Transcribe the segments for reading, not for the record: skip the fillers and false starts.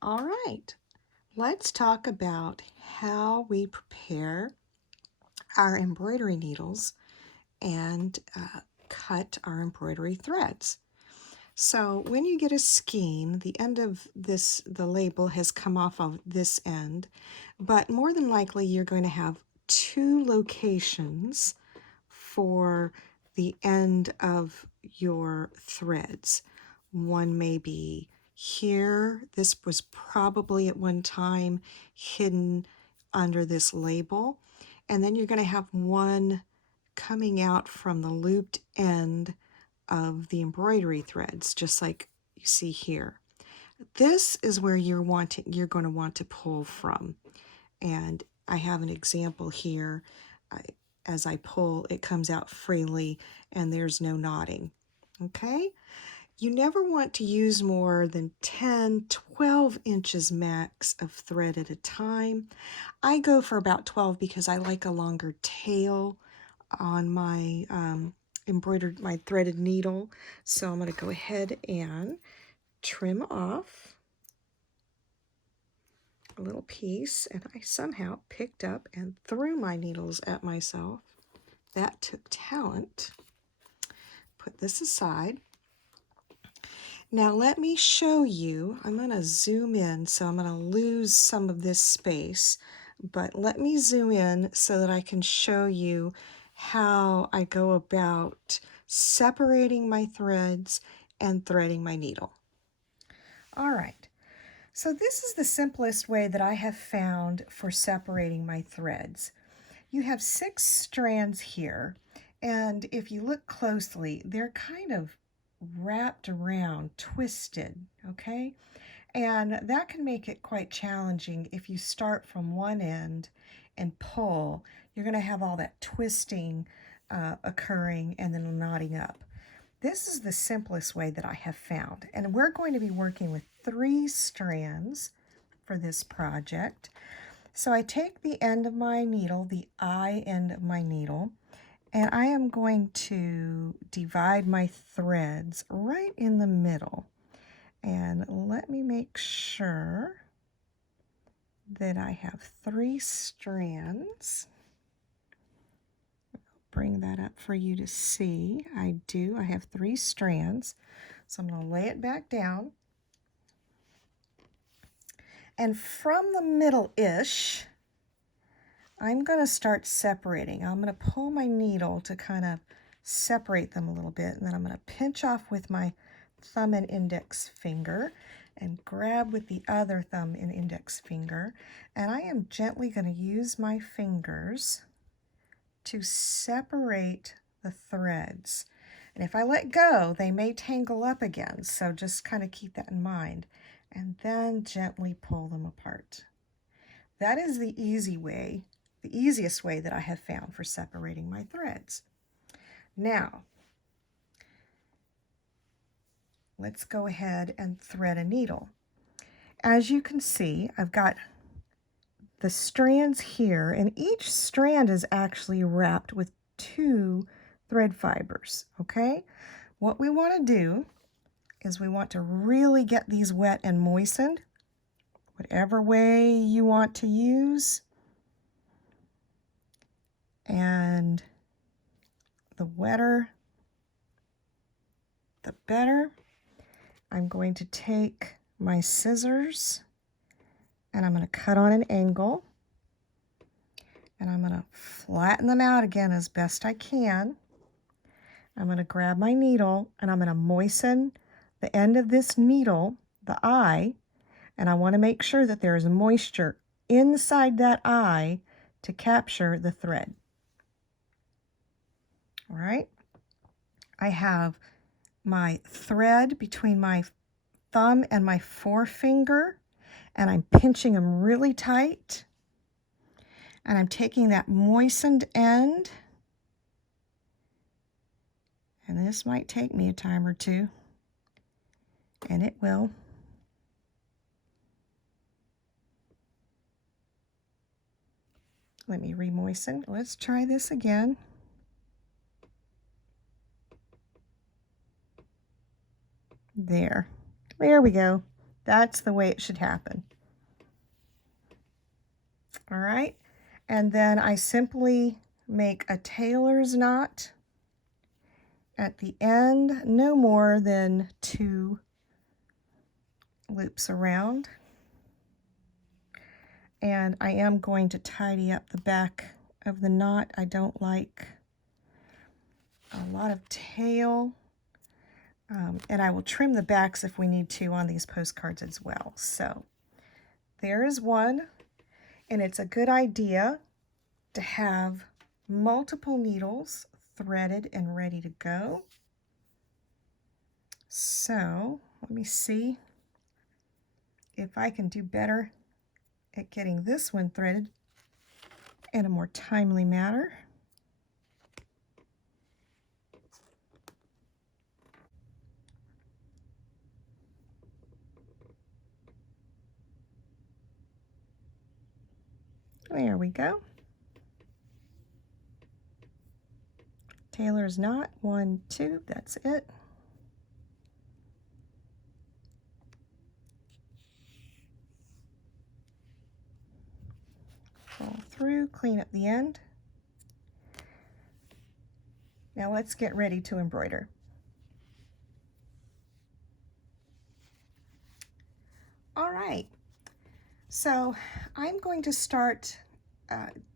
All right, let's talk about how we prepare our embroidery needles and cut our embroidery threads. So when you get a skein, the end of the label has come off of this end, but more than likely you're going to have two locations for the end of your threads. One may be here. This was probably at one time hidden under this label. And then you're going to have one coming out from the looped end of the embroidery threads, just like you see here. This is where you're going to want to pull from. And I have an example here. As I pull, it comes out freely and there's no knotting. Okay? You never want to use more than 10, 12 inches max of thread at a time. I go for about 12 because I like a longer tail on my my threaded needle. So I'm going to go ahead and trim off a little piece, and I somehow picked up and threw my needles at myself. That took talent. Put this aside. Now let me show you. I'm going to zoom in, so I'm going to lose some of this space, but let me zoom in so that I can show you how I go about separating my threads and threading my needle. All right, so this is the simplest way that I have found for separating my threads. You have 6 strands here, and if you look closely, they're kind of wrapped around, twisted, okay? And that can make it quite challenging if you start from one end and pull. You're going to have all that twisting occurring and then knotting up. This is the simplest way that I have found, and we're going to be working with 3 strands for this project. So I take the end of my needle, the eye end of my needle, and I am going to divide my threads right in the middle. And let me make sure that I have 3 strands. Bring that up for you to see. I do. I have 3 strands. So I'm going to lay it back down. And from the middle-ish, I'm going to start separating. I'm going to pull my needle to kind of separate them a little bit, and then I'm going to pinch off with my thumb and index finger and grab with the other thumb and index finger. And I am gently going to use my fingers to separate the threads. And if I let go, they may tangle up again, so just kind of keep that in mind. And then gently pull them apart. That is the easiest way that I have found for separating my threads. Now, let's go ahead and thread a needle. As you can see, I've got the strands here, and each strand is actually wrapped with 2 thread fibers, okay? What we want to do is we want to really get these wet and moistened, whatever way you want to use. And the wetter, the better. I'm going to take my scissors and I'm going to cut on an angle, and I'm going to flatten them out again as best I can. I'm going to grab my needle and I'm going to moisten the end of this needle, the eye, and I want to make sure that there is moisture inside that eye to capture the thread. All right, I have my thread between my thumb and my forefinger, and I'm pinching them really tight, and I'm taking that moistened end, and this might take me a time or two, and it will. Let me re-moisten. Let's try this again. There we go. That's the way it should happen. All right, and then I simply make a tailor's knot at the end, no more than 2 loops around. And I am going to tidy up the back of the knot. I don't like a lot of tail. And I will trim the backs if we need to on these postcards as well. So there is one, and it's a good idea to have multiple needles threaded and ready to go. So let me see if I can do better at getting this one threaded in a more timely manner. There we go. Tailor's knot, 1, 2, that's it. Pull through, clean up the end. Now let's get ready to embroider. All right, so I'm going to start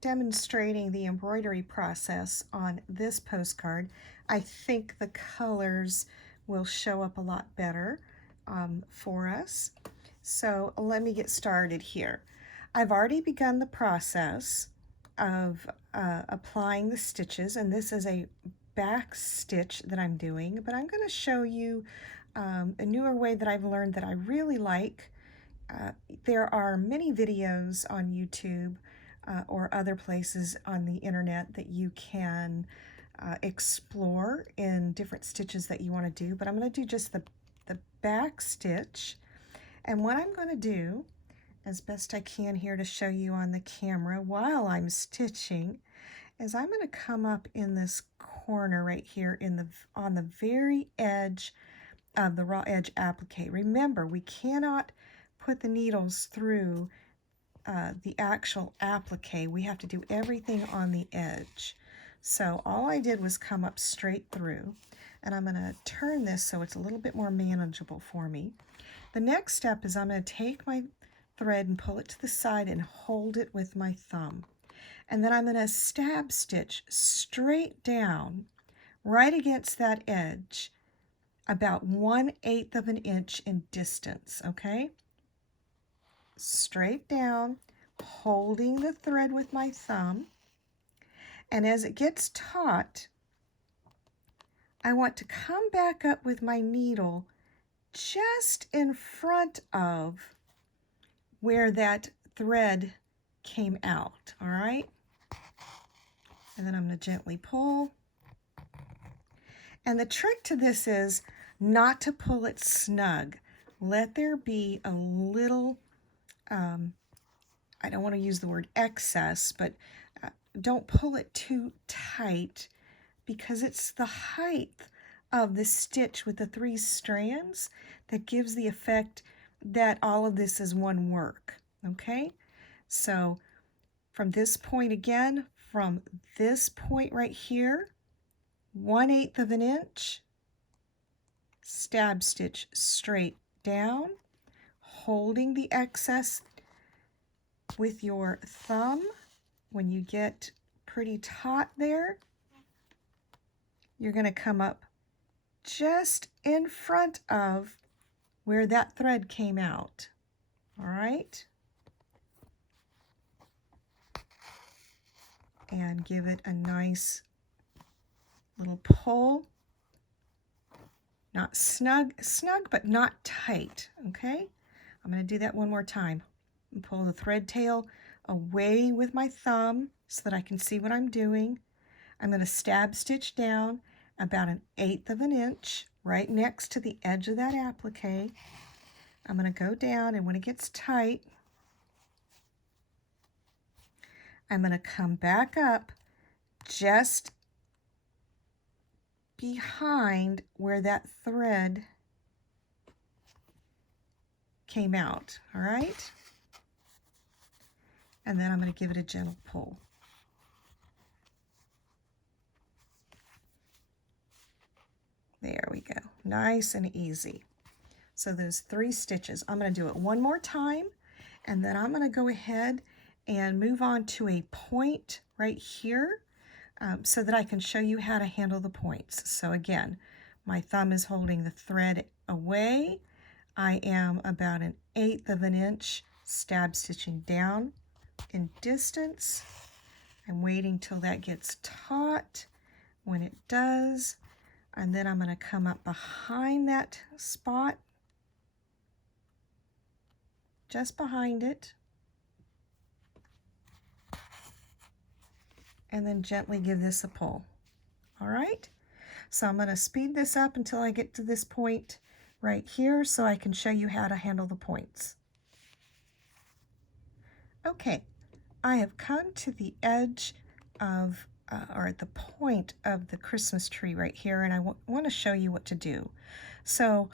demonstrating the embroidery process on this postcard. I think the colors will show up a lot better for us. So let me get started here. I've already begun the process of applying the stitches, and this is a back stitch that I'm doing, but I'm going to show you a newer way that I've learned that I really like. There are many videos on YouTube or other places on the internet that you can explore in different stitches that you want to do, but I'm going to do just the back stitch. And what I'm going to do, as best I can here to show you on the camera while I'm stitching, is I'm going to come up in this corner right here on the very edge of the raw edge applique. Remember, we cannot put the needles through the actual applique. We have to do everything on the edge. So all I did was come up straight through, and I'm going to turn this so it's a little bit more manageable for me. The next step is I'm going to take my thread and pull it to the side and hold it with my thumb. And then I'm going to stab stitch straight down right against that edge, about 1/8 of an inch in distance, okay? Straight down, holding the thread with my thumb. And as it gets taut, I want to come back up with my needle just in front of where that thread came out, all right? And then I'm going to gently pull. And the trick to this is not to pull it snug. Let there be a little, I don't want to use the word excess, but don't pull it too tight, because it's the height of the stitch with the 3 strands that gives the effect that all of this is one work, okay? So from this point again, from this point right here, 1/8 of an inch, stab stitch straight down, holding the excess with your thumb. When you get pretty taut there, you're going to come up just in front of where that thread came out, all right? And give it a nice little pull. Not snug, but not tight, okay? I'm going to do that one more time. And pull the thread tail away with my thumb so that I can see what I'm doing. I'm going to stab stitch down about 1/8 of an inch right next to the edge of that applique. I'm going to go down, and when it gets tight, I'm going to come back up just behind where that thread came out, all right? And then I'm going to give it a gentle pull. There we go, nice and easy. So those 3 stitches, I'm going to do it one more time, and then I'm going to go ahead and move on to a point right here so that I can show you how to handle the points. So again, my thumb is holding the thread away. I am about 1/8 of an inch stab stitching down in distance. I'm waiting till that gets taut. When it does, and then I'm going to come up behind that spot, just behind it, and then gently give this a pull. All right, so I'm going to speed this up until I get to this point right here so I can show you how to handle the points. Okay, I have come to the edge of or at the point of the Christmas tree right here, and I want to show you what to do. So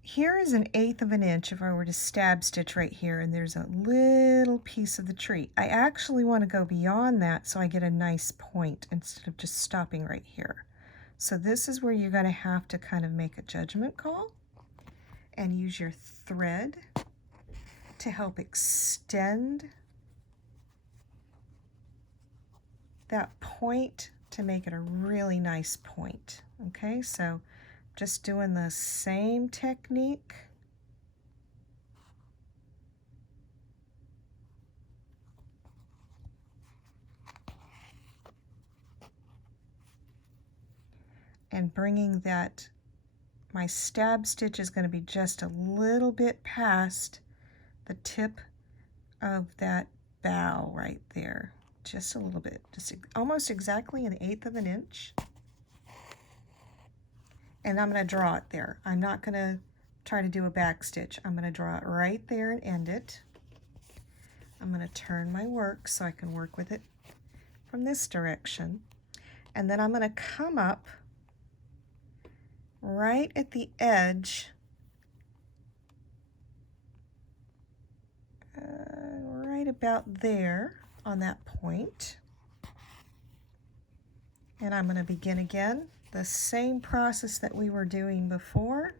here is 1/8 of an inch if I were to stab stitch right here, and there's a little piece of the tree. I actually want to go beyond that so I get a nice point instead of just stopping right here. So this is where you're going to have to kind of make a judgment call and use your thread to help extend that point to make it a really nice point. Okay, so just doing the same technique. And bringing that, my stab stitch is going to be just a little bit past the tip of that bow right there. Just a little bit, just almost exactly 1/8 of an inch. And I'm going to draw it there. I'm not going to try to do a back stitch. I'm going to draw it right there and end it. I'm going to turn my work so I can work with it from this direction. And then I'm going to come up right at the edge, right about there on that point. And I'm going to begin again the same process that we were doing before.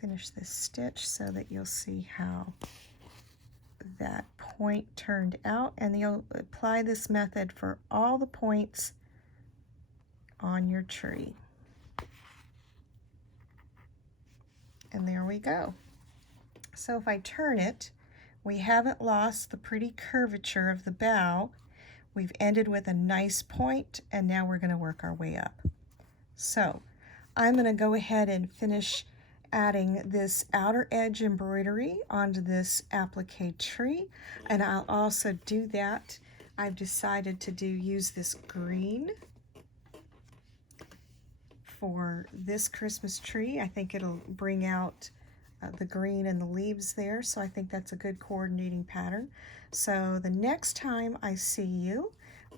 Finish this stitch so that you'll see how that point turned out, and you'll apply this method for all the points on your tree. And there we go. So if I turn it, we haven't lost the pretty curvature of the bow. We've ended with a nice point, and now we're going to work our way up. So I'm going to go ahead and finish adding this outer edge embroidery onto this applique tree, and I'll also do that. I've decided to use this green for this Christmas tree. I think it'll bring out the green and the leaves there, so I think that's a good coordinating pattern. So the next time I see you,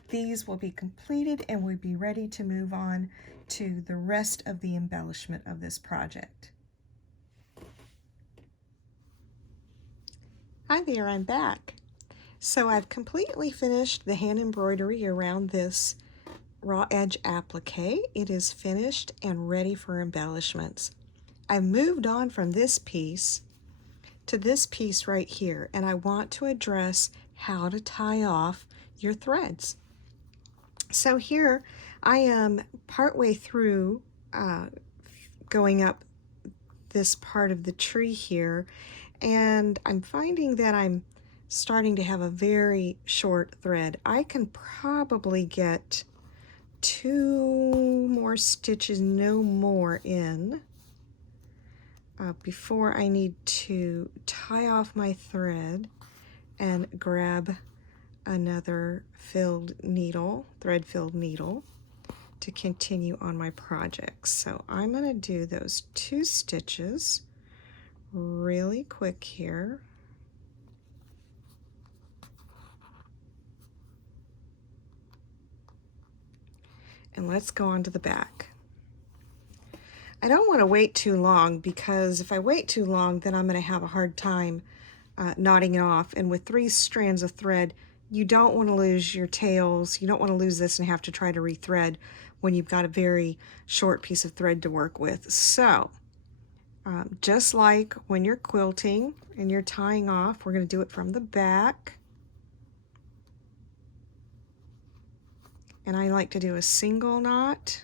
these will be completed and we'll be ready to move on to the rest of the embellishment of this project. Hi there, I'm back. So I've completely finished the hand embroidery around this raw edge applique. It is finished and ready for embellishments. I've moved on from this piece to this piece right here, and I want to address how to tie off your threads. So here I am partway through going up this part of the tree here, and I'm finding that I'm starting to have a very short thread. I can probably get 2 more stitches, no more, in before I need to tie off my thread. and grab another filled needle, thread-filled needle, to continue on my project. So I'm going to do those 2 stitches really quick here. And let's go on to the back. I don't want to wait too long, because if I wait too long, then I'm going to have a hard time knotting it off. And with 3 strands of thread, you don't want to lose your tails. You don't want to lose this and have to try to rethread when you've got a very short piece of thread to work with. So just like when you're quilting and you're tying off, we're going to do it from the back. And I like to do a single knot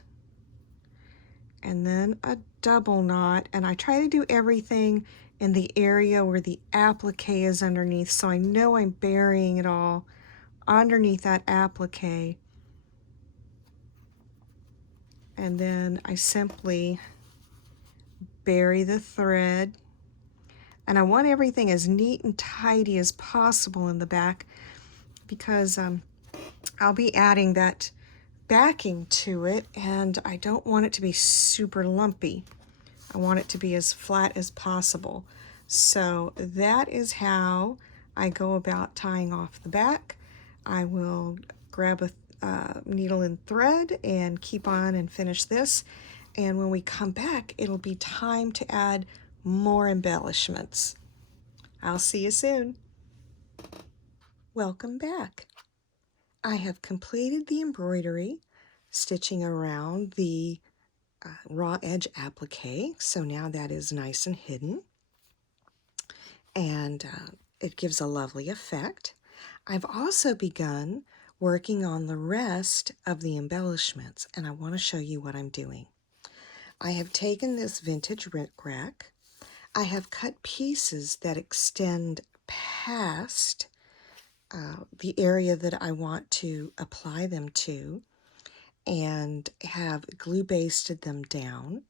and then a double knot, and I try to do everything in the area where the applique is underneath, so I know I'm burying it all underneath that applique. And then I simply bury the thread, and I want everything as neat and tidy as possible in the back, because I'll be adding that backing to it, and I don't want it to be super lumpy. I want it to be as flat as possible. So that is how I go about tying off the back. I will grab a needle and thread and keep on and finish this. And when we come back, it'll be time to add more embellishments. I'll see you soon. Welcome back. I have completed the embroidery, stitching around the raw edge applique, so now that is nice and hidden, and it gives a lovely effect. I've also begun working on the rest of the embellishments, and I want to show you what I'm doing. I have taken this vintage rickrack. I have cut pieces that extend past the area that I want to apply them to, and have glue basted them down.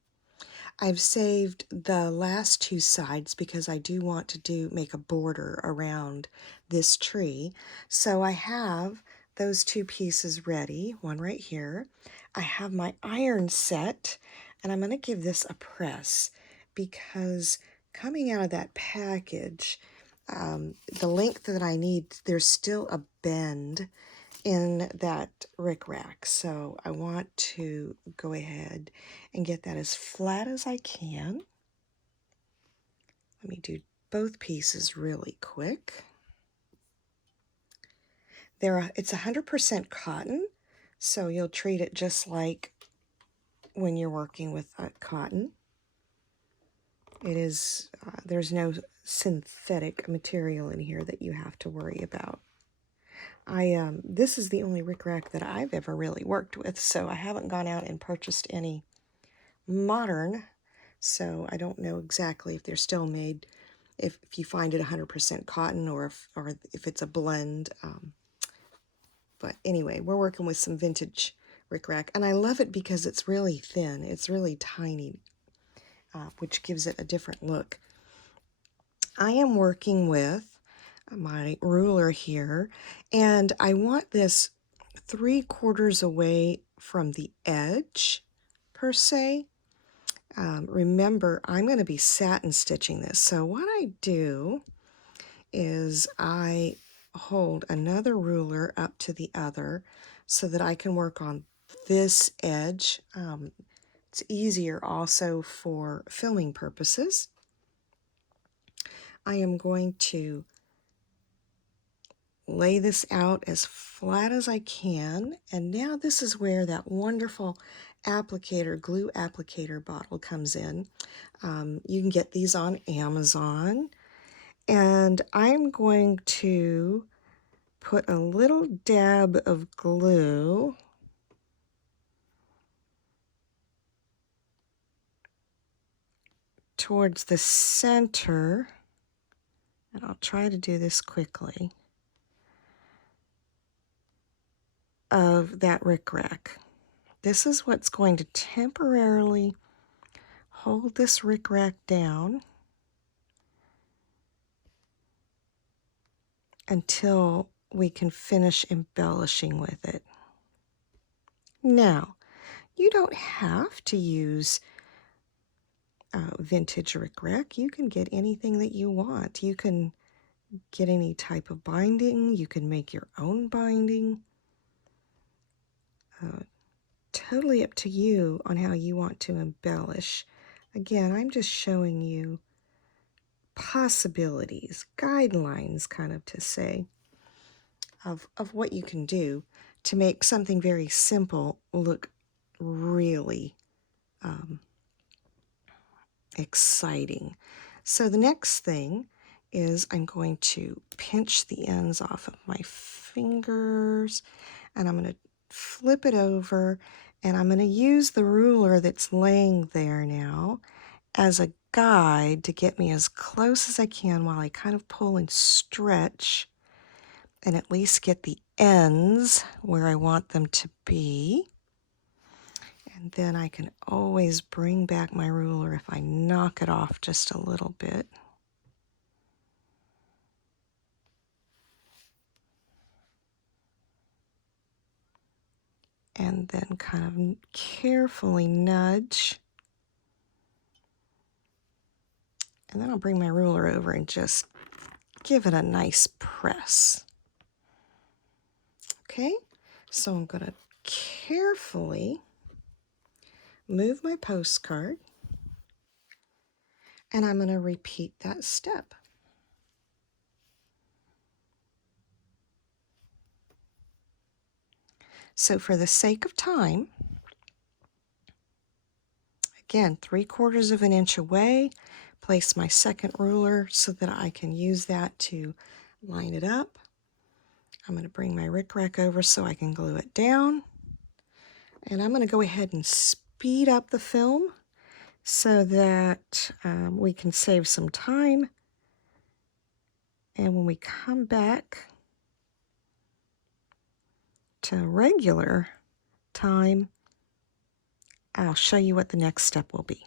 I've saved the last 2 sides because I do want to make a border around this tree. So I have those 2 pieces ready, one right here. I have my iron set, and I'm going to give this a press, because coming out of that package, the length that I need, there's still a bend in that rickrack, so I want to go ahead and get that as flat as I can. Let me do both pieces really quick. It's 100% cotton, so you'll treat it just like when you're working with cotton. It is, there's no synthetic material in here that you have to worry about. This is the only rickrack that I've ever really worked with, so I haven't gone out and purchased any modern, so I don't know exactly if they're still made, if you find it 100% cotton, or if it's a blend. But anyway, we're working with some vintage rickrack, and I love it because it's really thin, it's really tiny, which gives it a different look. I am working with my ruler here, and I want this 3/4 away from the edge, per se. Remember, I'm going to be satin stitching this, so what I do is I hold another ruler up to the other so that I can work on this edge. It's easier also for filming purposes. I am going to lay this out as flat as I can, and now this is where that wonderful applicator, glue applicator bottle comes in. You can get these on Amazon, and I'm going to put a little dab of glue towards the center, and I'll try to do this quickly, of that rickrack. This is what's going to temporarily hold this rickrack down. until we can finish embellishing with it. Now, you don't have to use vintage rickrack. You can get anything that you want. You can get any type of binding. You can make your own binding. Totally up to you on how you want to embellish. Again, I'm just showing you possibilities, guidelines kind of to say, of what you can do to make something very simple look really exciting. So the next thing is I'm going to pinch the ends off of my fingers, and I'm going to flip it over, and I'm going to use the ruler that's laying there now as a guide to get me as close as I can while I kind of pull and stretch and at least get the ends where I want them to be. And then I can always bring back my ruler if I knock it off just a little bit. And then kind of carefully nudge. And then I'll bring my ruler over and just give it a nice press. Okay, so I'm going to carefully move my postcard, and I'm going to repeat that step. So for the sake of time, again, 3/4 of an inch away, place my second ruler so that I can use that to line it up. I'm going to bring my rickrack over so I can glue it down. And I'm going to go ahead and speed up the film so that we can save some time. And when we come back to regular time, I'll show you what the next step will be.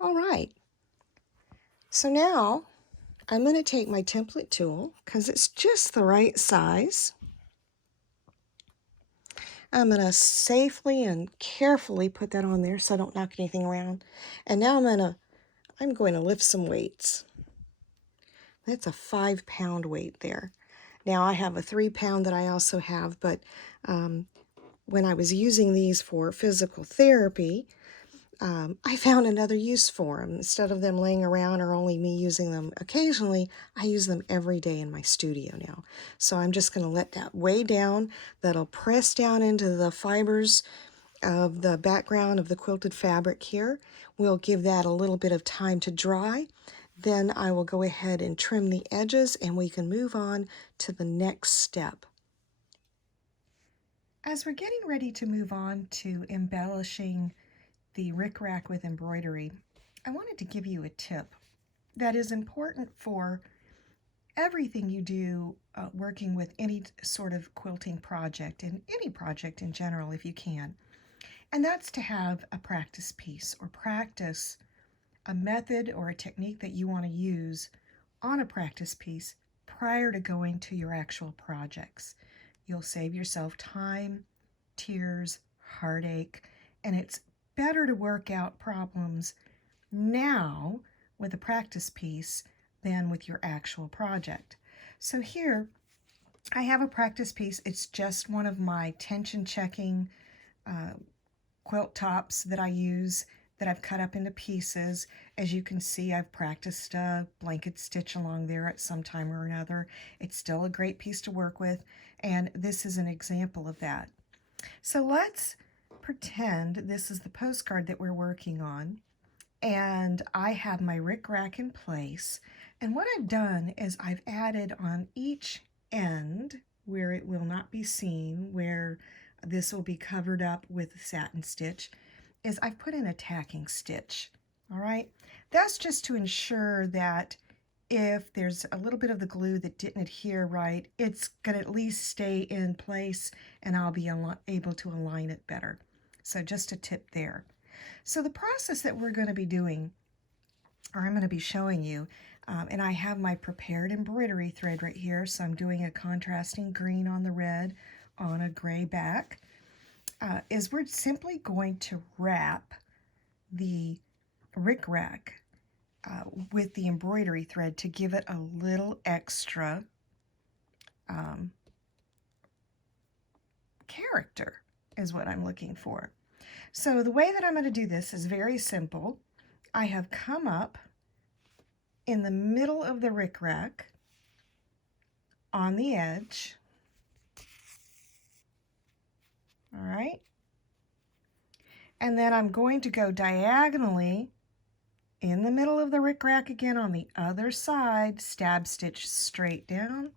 All right, so now I'm going to take my template tool because it's just the right size. I'm going to safely and carefully put that on there so I don't knock anything around. And now I'm going to lift some weights. That's a 5-pound weight there. Now I have a 3-pound that I also have, but when I was using these for physical therapy, I found another use for them. Instead of them laying around or only me using them occasionally, I use them every day in my studio now. So I'm just going to let that weigh down. That'll press down into the fibers of the background of the quilted fabric here. We'll give that a little bit of time to dry. Then I will go ahead and trim the edges, and we can move on to the next step. As we're getting ready to move on to embellishing the rickrack with embroidery, I wanted to give you a tip that is important for everything you do working with any sort of quilting project, and any project in general if you can. And that's to have a practice piece, or practice a method or a technique that you want to use on a practice piece prior to going to your actual projects. You'll save yourself time, tears, heartache, and it's better to work out problems now with a practice piece than with your actual project. So here I have a practice piece. It's just one of my tension checking quilt tops that I use, that I've cut up into pieces. As you can see, I've practiced a blanket stitch along there at some time or another. It's still a great piece to work with, and this is an example of that. So let's pretend this is the postcard that we're working on, and I have my rickrack in place. And what I've done is I've added on each end where it will not be seen, where this will be covered up with a satin stitch, is I've put in a tacking stitch. All right, that's just to ensure that if there's a little bit of the glue that didn't adhere right, it's going to at least stay in place and I'll be able to align it better. So just a tip there. So the process that we're going to be doing, or I'm going to be showing you, and I have my prepared embroidery thread right here, so I'm doing a contrasting green on the red on a gray back, is we're simply going to wrap the rickrack with the embroidery thread to give it a little extra character is what I'm looking for. So the way that I'm going to do this is very simple. I have come up in the middle of the rickrack on the edge. All right. And then I'm going to go diagonally in the middle of the rickrack again on the other side, stab stitch straight down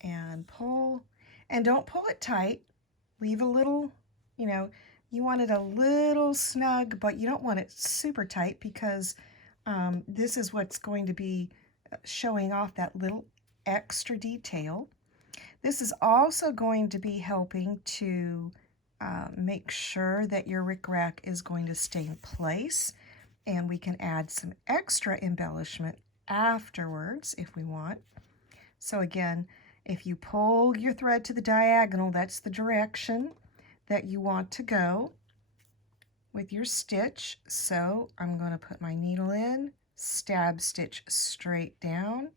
and pull. And don't pull it tight. Leave a little, you want it a little snug, but you don't want it super tight because this is what's going to be showing off that little extra detail. This is also going to be helping to make sure that your rickrack is going to stay in place, and we can add some extra embellishment afterwards if we want. So again, if you pull your thread to the diagonal, that's the direction that you want to go with your stitch. So I'm going to put my needle in, stab stitch straight down,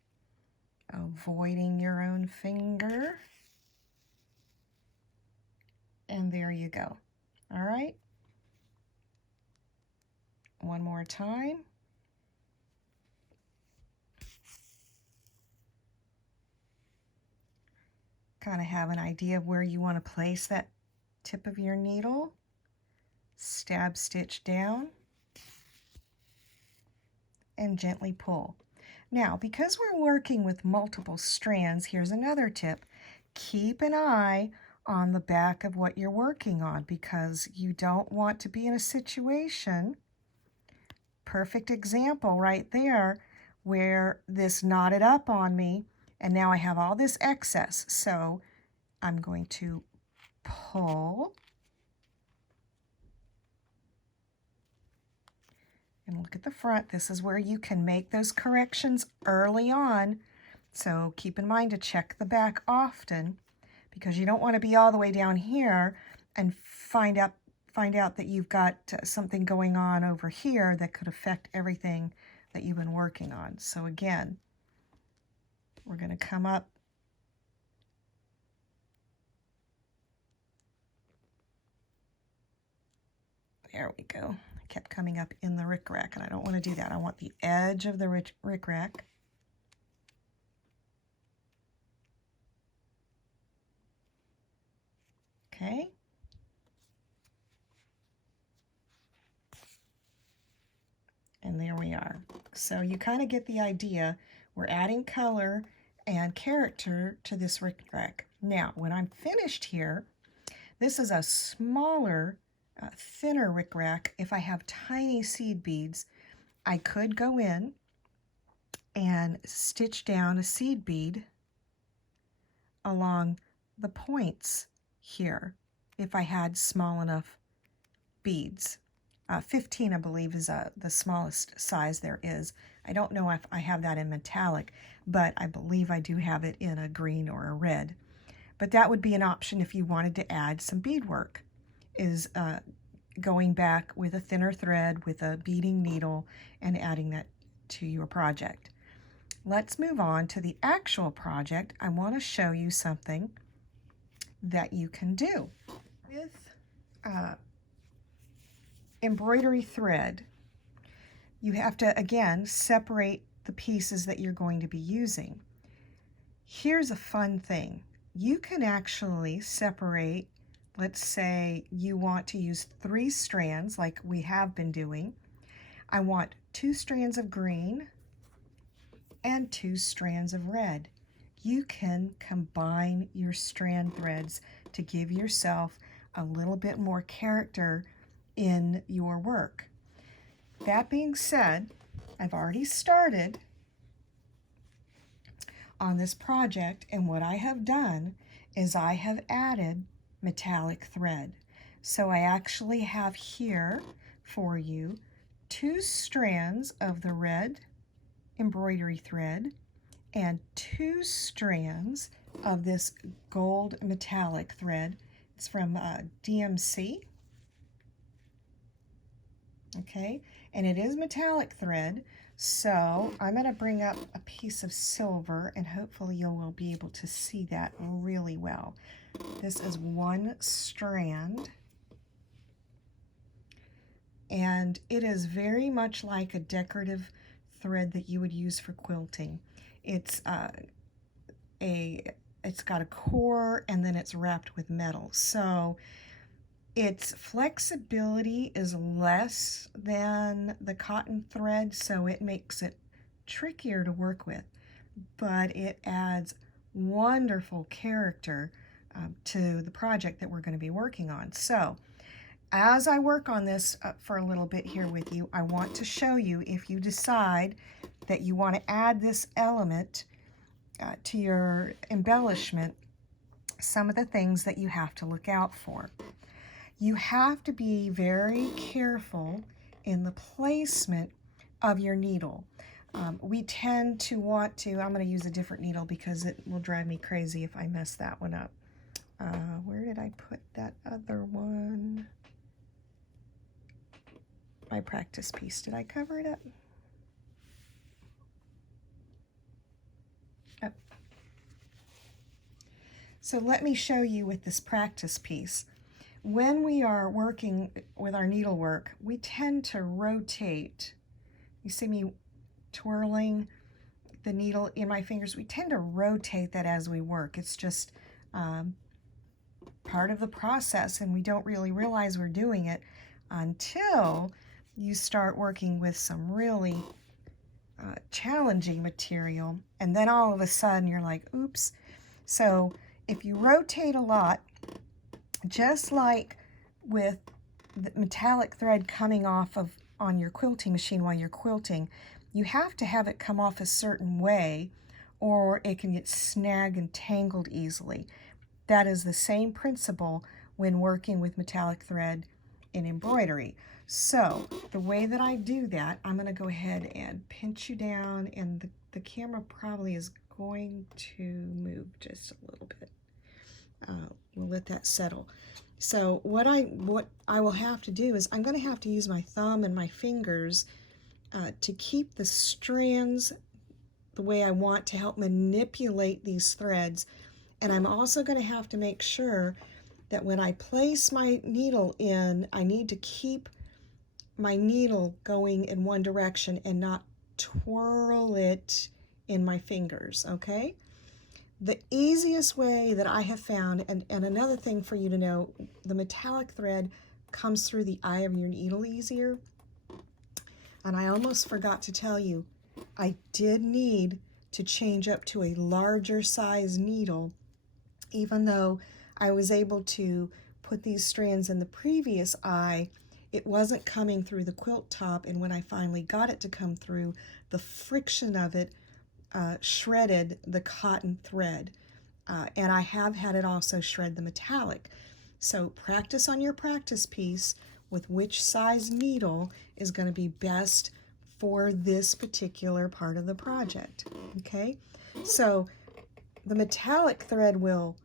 avoiding your own finger. And there you go. All right. One more time. Kind of have an idea of where you want to place that tip of your needle. Stab stitch down and gently pull. Now, because we're working with multiple strands, here's another tip. Keep an eye on the back of what you're working on because you don't want to be in a situation, perfect example right there, where this knotted up on me and now I have all this excess. So I'm going to pull and look at the front. This is where you can make those corrections early on. So keep in mind to check the back often because you don't want to be all the way down here and find out that you've got something going on over here that could affect everything that you've been working on. So again, we're going to come up there we go. I kept coming up in the rickrack and I don't want to do that. I want the edge of the rickrack. Okay. And there we are. So you kind of get the idea. We're adding color and character to this rickrack. Now, when I'm finished here, this is a smaller, thinner rickrack. If I have tiny seed beads, I could go in and stitch down a seed bead along the points here if I had small enough beads. 15, I believe, is the smallest size there is. I don't know if I have that in metallic, but I believe I do have it in a green or a red. But that would be an option if you wanted to add some beadwork, is going back with a thinner thread with a beading needle and adding that to your project. Let's move on to the actual project. I want to show you something that you can do with embroidery thread. You have to, again, separate the pieces that you're going to be using. Here's a fun thing. You can actually separate let's say you want to use 3 strands like we have been doing. I want 2 strands of green and 2 strands of red. You can combine your strand threads to give yourself a little bit more character in your work. That being said, I've already started on this project, and what I have done is I have added metallic thread. So I actually have here for you 2 strands of the red embroidery thread and 2 strands of this gold metallic thread. It's from DMC. Okay, and it is metallic thread, so I'm going to bring up a piece of silver and hopefully you will be able to see that really well. This is 1 strand, and it is very much like a decorative thread that you would use for quilting. It's got a core and then it's wrapped with metal, so its flexibility is less than the cotton thread, so it makes it trickier to work with, but it adds wonderful character to the project that we're going to be working on. So as I work on this for a little bit here with you, I want to show you, if you decide that you want to add this element to your embellishment, some of the things that you have to look out for. You have to be very careful in the placement of your needle. We tend to want to, I'm going to use a different needle because it will drive me crazy if I mess that one up. Where did I put that other one? My practice piece. Did I cover it up? Oh. So let me show you with this practice piece. When we are working with our needlework, we tend to rotate. You see me twirling the needle in my fingers. We tend to rotate that as we work. It's just part of the process, and we don't really realize we're doing it until you start working with some really challenging material, and then all of a sudden you're like, oops. So if you rotate a lot, just like with the metallic thread coming off of on your quilting machine while you're quilting, you have to have it come off a certain way or it can get snagged and tangled easily. That is the same principle when working with metallic thread in embroidery. So the way that I do that, I'm going to go ahead and pinch you down, and the camera probably is going to move just a little bit. We'll let that settle. So what I will have to do is I'm going to have to use my thumb and my fingers to keep the strands the way I want to help manipulate these threads. And I'm also going to have to make sure that when I place my needle in, I need to keep my needle going in one direction and not twirl it in my fingers, okay? The easiest way that I have found, and another thing for you to know, the metallic thread comes through the eye of your needle easier. And I almost forgot to tell you, I did need to change up to a larger size needle, even though I was able to put these strands in the previous eye. It wasn't coming through the quilt top, and when I finally got it to come through, the friction of it shredded the cotton thread, and I have had it also shred the metallic. So practice on your practice piece with which size needle is going to be best for this particular part of the project. Okay, so the metallic thread will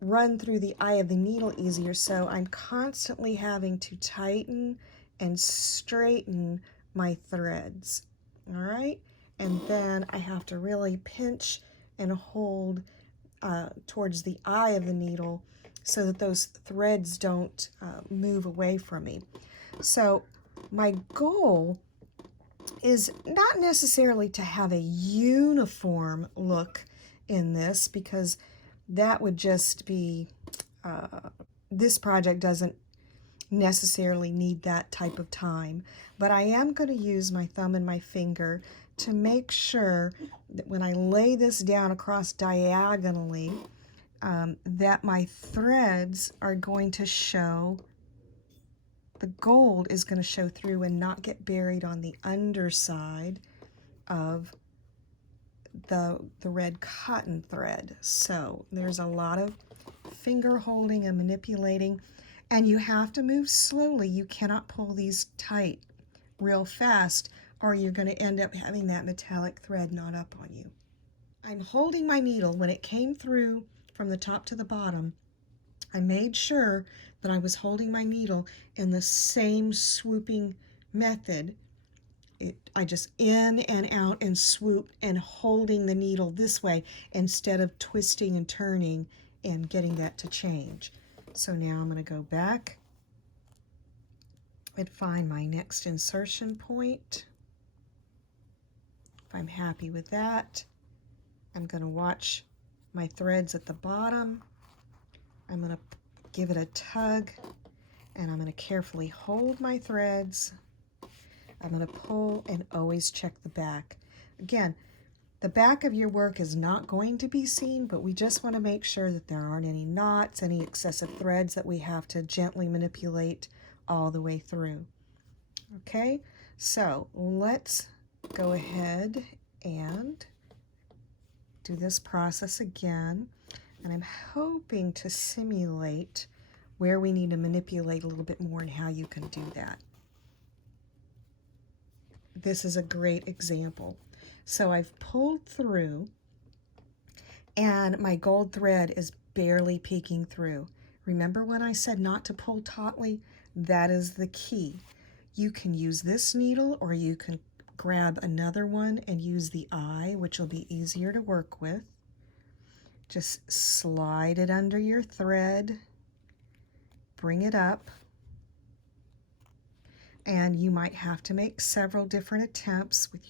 run through the eye of the needle easier, so I'm constantly having to tighten and straighten my threads. All right, and then I have to really pinch and hold towards the eye of the needle so that those threads don't move away from me. So my goal is not necessarily to have a uniform look in this, because that would just be this project doesn't necessarily need that type of time, but I am going to use my thumb and my finger to make sure that when I lay this down across diagonally, that my threads are going to show, the gold is going to show through and not get buried on the underside of the red cotton thread. So there's a lot of finger holding and manipulating, and you have to move slowly. You cannot pull these tight real fast, or you're going to end up having that metallic thread knot up on you. I'm holding my needle. When it came through from the top to the bottom, I made sure that I was holding my needle in the same swooping method. I just in and out and swoop and holding the needle this way instead of twisting and turning and getting that to change. So now I'm going to go back and find my next insertion point. If I'm happy with that, I'm going to watch my threads at the bottom. I'm going to give it a tug, and I'm going to carefully hold my threads. I'm going to pull and always check the back. Again, the back of your work is not going to be seen, but we just want to make sure that there aren't any knots, any excessive threads that we have to gently manipulate all the way through. Okay, so let's go ahead and do this process again. And I'm hoping to simulate where we need to manipulate a little bit more and how you can do that. This is a great example. So I've pulled through and my gold thread is barely peeking through. Remember when I said not to pull tautly? That is the key. You can use this needle, or you can grab another one and use the eye, which will be easier to work with. Just slide it under your thread, bring it up, and you might have to make several different attempts with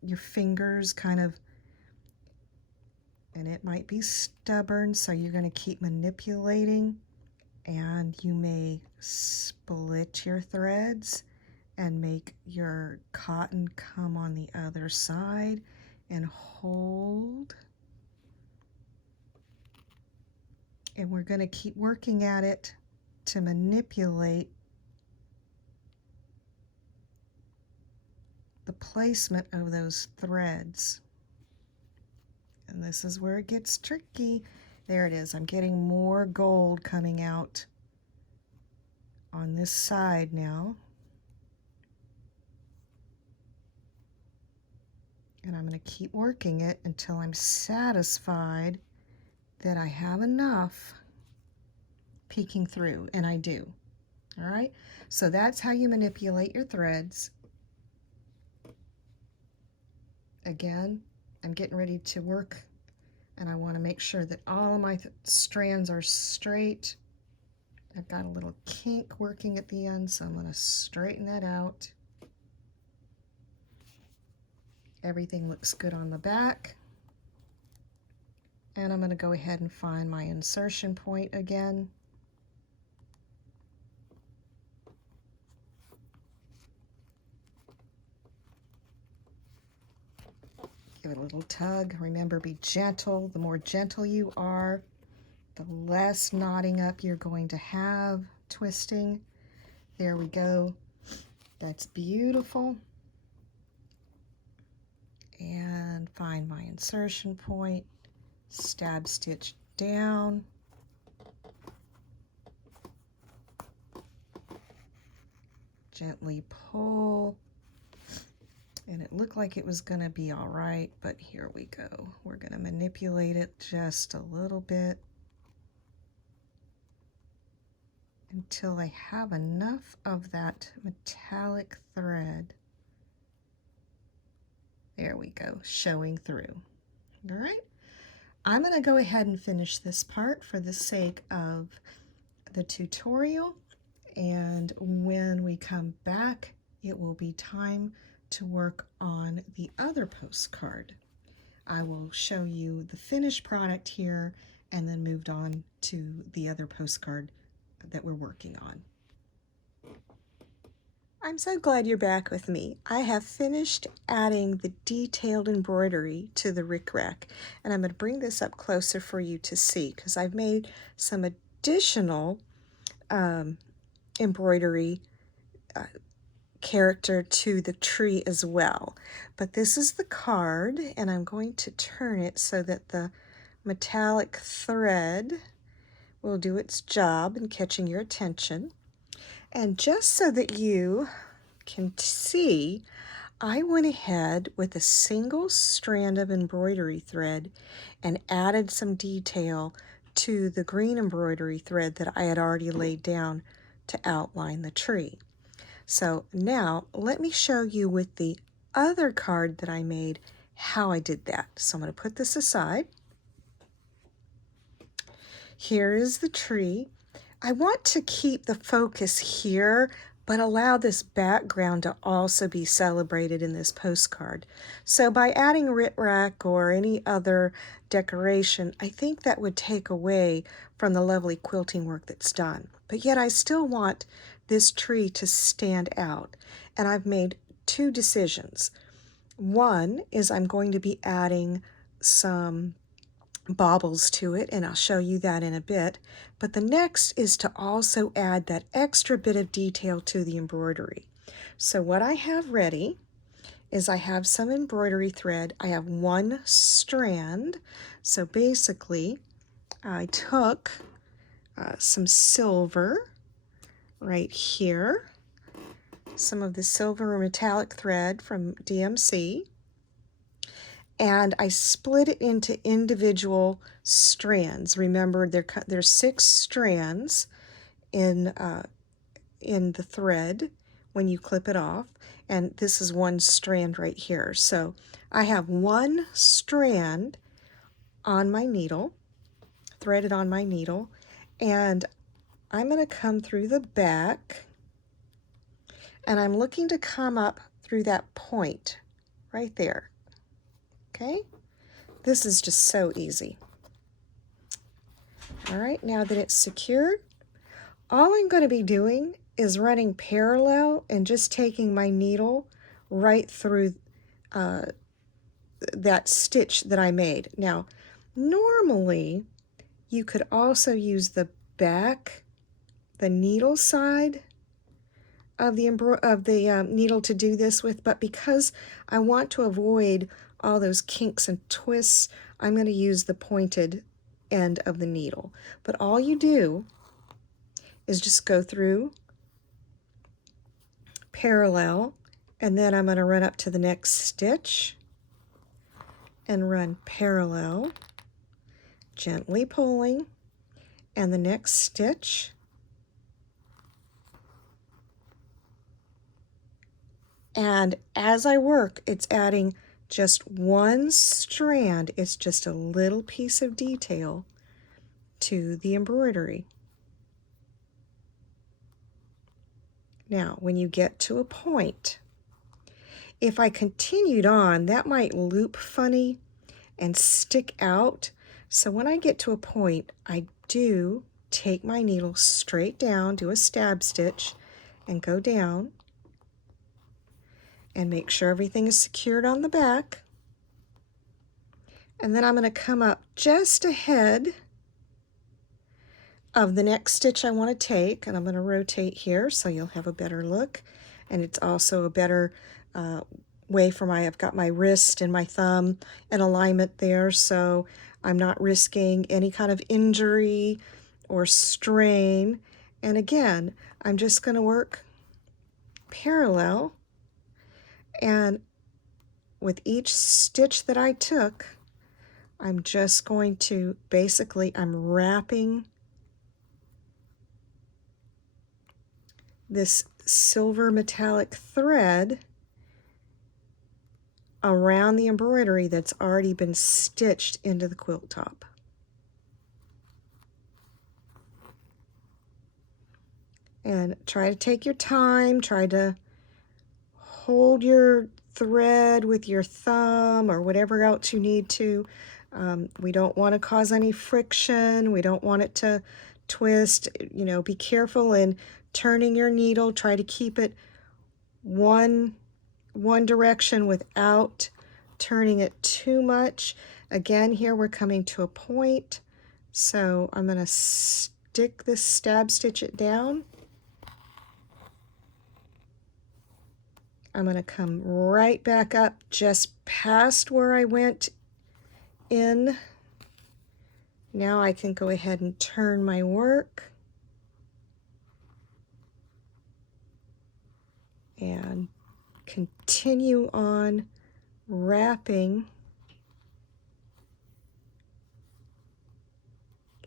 your fingers kind of, and it might be stubborn, so you're going to keep manipulating, and you may split your threads and make your cotton come on the other side and hold. And we're going to keep working at it to manipulate the placement of those threads. And this is where it gets tricky. There it is. I'm getting more gold coming out on this side now. And I'm going to keep working it until I'm satisfied that I have enough peeking through, and I do. All right, so that's how you manipulate your threads. Again, I'm getting ready to work, and I want to make sure that all of my strands are straight. I've got a little kink working at the end, so I'm going to straighten that out. Everything looks good on the back. And I'm going to go ahead and find my insertion point again. Give it a little tug. Remember, be gentle. The more gentle you are, the less knotting up you're going to have, twisting. There we go. That's beautiful. And find my insertion point. Stab stitch down. Gently pull. And it looked like it was going to be all right, but here we go. We're going to manipulate it just a little bit until I have enough of that metallic thread. There we go, showing through. All right. I'm going to go ahead and finish this part for the sake of the tutorial, and when we come back, it will be time to work on the other postcard. I will show you the finished product here and then moved on to the other postcard that we're working on. I'm so glad you're back with me. I have finished adding the detailed embroidery to the rickrack, and I'm going to bring this up closer for you to see because I've made some additional embroidery character to the tree as well. But this is the card, and I'm going to turn it so that the metallic thread will do its job in catching your attention. And just so that you can see, I went ahead with a single strand of embroidery thread and added some detail to the green embroidery thread that I had already laid down to outline the tree. So now let me show you with the other card that I made how I did that. So I'm going to put this aside. Here is the tree. I want to keep the focus here, but allow this background to also be celebrated in this postcard. So by adding rickrack or any other decoration, I think that would take away from the lovely quilting work that's done. But yet I still want this tree to stand out. And I've made two decisions. One is I'm going to be adding some baubles to it, and I'll show you that in a bit. But the next is to also add that extra bit of detail to the embroidery. So what I have ready is I have some embroidery thread. I have one strand. So basically I took some silver right here, some of the silver metallic thread from DMC, and I split it into individual strands. Remember, there's 6 strands in the thread when you clip it off, and this is one strand right here. So I have one strand on my needle, threaded on my needle, and I'm going to come through the back, and I'm looking to come up through that point right there. Okay, this is just so easy. All right, now that it's secured, all I'm going to be doing is running parallel and just taking my needle right through that stitch that I made. Now, normally you could also use the back, the needle side of the needle to do this with, but because I want to avoid all those kinks and twists, I'm going to use the pointed end of the needle. But all you do is just go through parallel, and then I'm going to run up to the next stitch and run parallel, gently pulling, and the next stitch, and as I work, it's adding just one strand. It's just a little piece of detail to the embroidery. Now, when you get to a point, if I continued on, that might loop funny and stick out. So when I get to a point, I do take my needle straight down, do a stab stitch, and go down, and make sure everything is secured on the back. And then I'm going to come up just ahead of the next stitch I want to take, and I'm going to rotate here so you'll have a better look. And it's also a better way for I've got my wrist and my thumb in alignment there, so I'm not risking any kind of injury or strain. And again, I'm just going to work parallel, and with each stitch that I took, I'm just going to I'm wrapping this silver metallic thread around the embroidery that's already been stitched into the quilt top. And try to take your time, try to hold your thread with your thumb or whatever else you need to. We don't want to cause any friction. We don't want it to twist. You know, be careful in turning your needle. Try to keep it one direction without turning it too much. Again, here we're coming to a point, so I'm going to stick this, stab stitch it down. I'm going to come right back up just past where I went in. Now I can go ahead and turn my work and continue on wrapping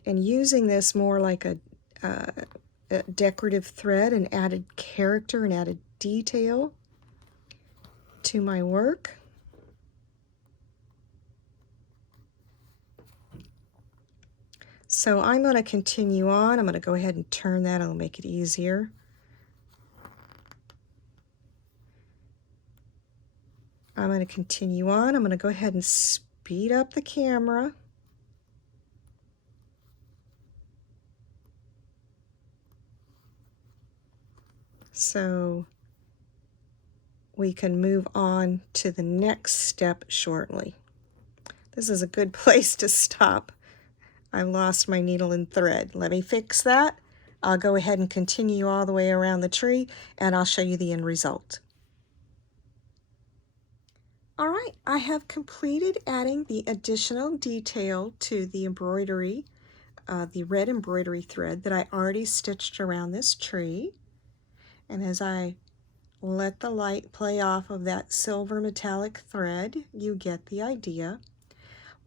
and using this more like a decorative thread, and added character and added detail to my work. So I'm going to continue on. I'm going to go ahead and turn that. It'll make it easier. I'm going to continue on. I'm going to go ahead and speed up the camera. So we can move on to the next step shortly. This is a good place to stop. I lost my needle and thread. Let me fix that. I'll go ahead and continue all the way around the tree, and I'll show you the end result. All right, I have completed adding the additional detail to the embroidery, the red embroidery thread that I already stitched around this tree. And as I let the light play off of that silver metallic thread, you get the idea.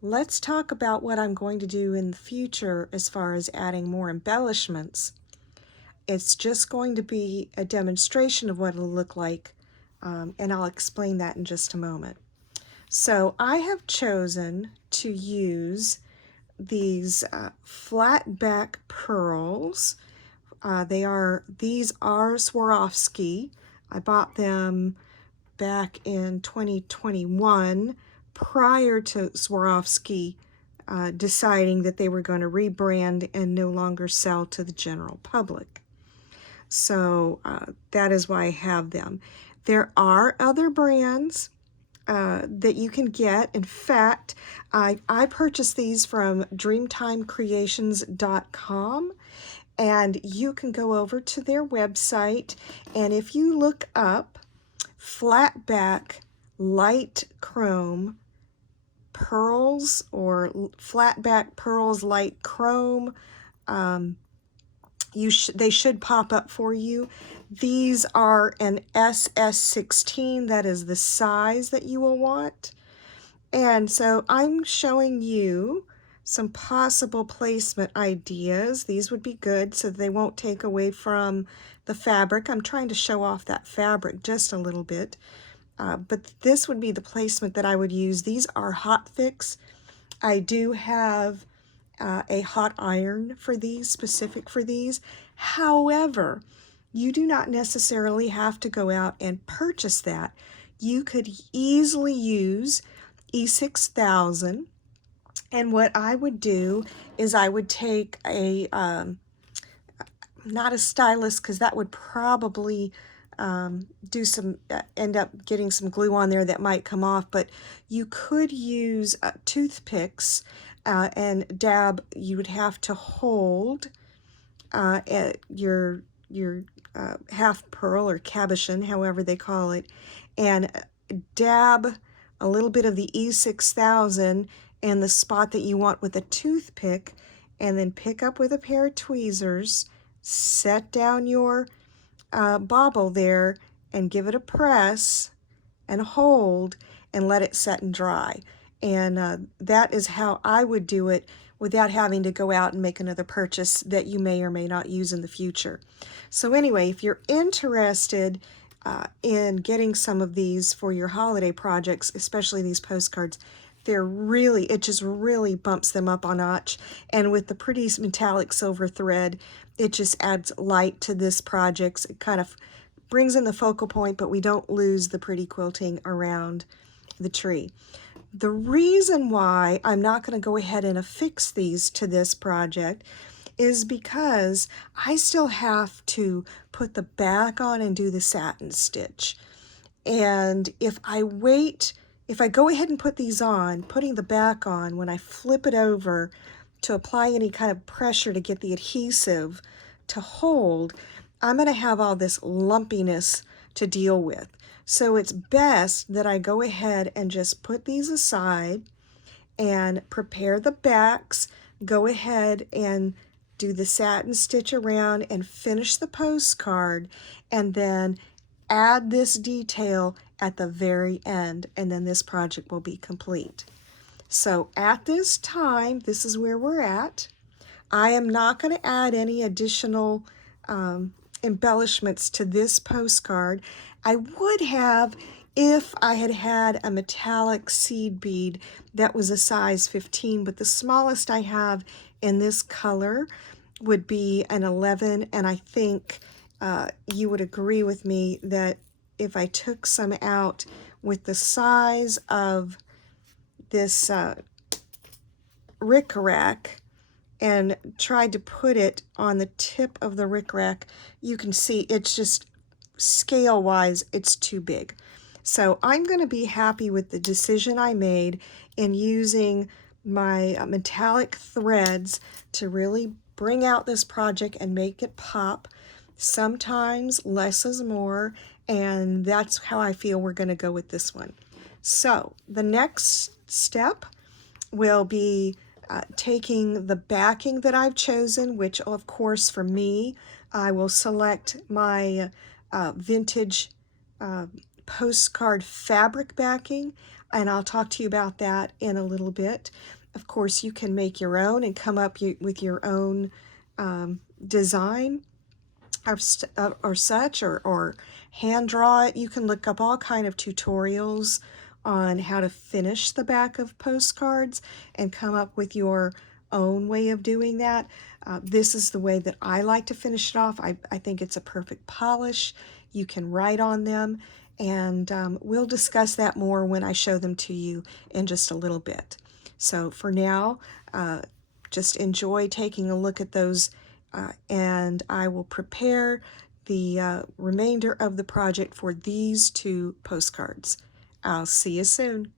Let's talk about what I'm going to do in the future as far as adding more embellishments. It's just going to be a demonstration of what it'll look like, and I'll explain that in just a moment. So I have chosen to use these flat back pearls. These are Swarovski. I bought them back in 2021 prior to Swarovski deciding that they were going to rebrand and no longer sell to the general public. So that is why I have them. There are other brands that you can get. In fact, I purchased these from dreamtimecreations.com, and you can go over to their website, and if you look up flat back light chrome pearls or flat back pearls light chrome, they should pop up for you. These are an SS16. That is the size that you will want. And so I'm showing you some possible placement ideas. These would be good so they won't take away from the fabric. I'm trying to show off that fabric just a little bit. But this would be the placement that I would use. These are hot fix. I do have a hot iron for these, specific for these. However, you do not necessarily have to go out and purchase that. You could easily use E6000, and what I would do is I would take a, not a stylus, because that would probably end up getting some glue on there that might come off, but you could use toothpicks and dab. You would have to hold at your half pearl or cabochon, however they call it, and dab a little bit of the E6000 in the spot that you want with a toothpick, and then pick up with a pair of tweezers, set down your bauble there, and give it a press and hold and let it set and dry. And that is how I would do it without having to go out and make another purchase that you may or may not use in the future. So anyway, if you're interested in getting some of these for your holiday projects, especially these postcards, it just really bumps them up a notch. And with the pretty metallic silver thread, it just adds light to this project. It kind of brings in the focal point, but we don't lose the pretty quilting around the tree. The reason why I'm not going to go ahead and affix these to this project is because I still have to put the back on and do the satin stitch. And if I go ahead and put these on, putting the back on, when I flip it over to apply any kind of pressure to get the adhesive to hold, I'm going to have all this lumpiness to deal with. So it's best that I go ahead and just put these aside and prepare the backs, go ahead and do the satin stitch around and finish the postcard, and then add this detail at the very end, and then this project will be complete. So at this time, this is where we're at. I am not going to add any additional embellishments to this postcard. I would have if I had had a metallic seed bead that was a size 15, but the smallest I have in this color would be an 11, and I think you would agree with me that if I took some out with the size of this rickrack and tried to put it on the tip of the rickrack, you can see it's just scale-wise, it's too big. So I'm going to be happy with the decision I made in using my metallic threads to really bring out this project and make it pop. Sometimes less is more, and that's how I feel we're going to go with this one. So the next step will be taking the backing that I've chosen, which of course for me, I will select my vintage postcard fabric backing, and I'll talk to you about that in a little bit. Of course, you can make your own and come up with your own design or such, or hand draw it. You can look up all kind of tutorials on how to finish the back of postcards and come up with your own way of doing that. This is the way that I like to finish it off. I think it's a perfect polish. You can write on them, and we'll discuss that more when I show them to you in just a little bit. So for now, just enjoy taking a look at those, and I will prepare the remainder of the project for these two postcards. I'll see you soon.